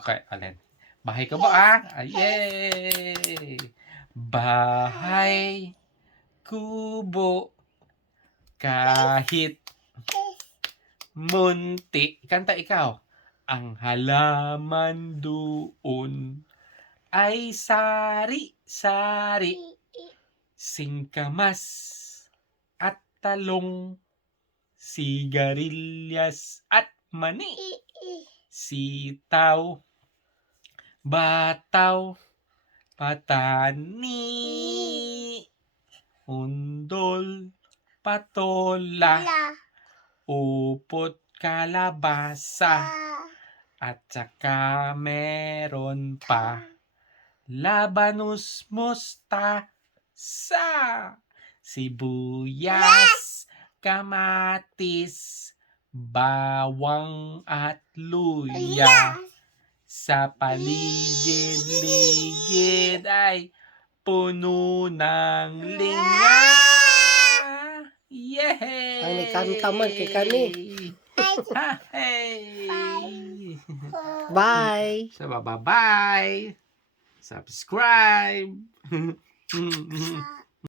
Okay, alin? Bahay ka ba, Yay! Bahay, kubo, kahit munti. Kanta ikaw. Ang halaman doon ay sari-sari, singkamas at talong, sigarilyas at mani, sitaw, bataw, patani, undol, patola, upot, kalabasa, at saka meron pa labanus, mustasa, sibuyas, kamatis, bawang at luya. Sa paligid-ligid ay puno ng linya. Yay! Ang may kantaman kay kami. Hey! Bye! So, bye-bye! Subscribe!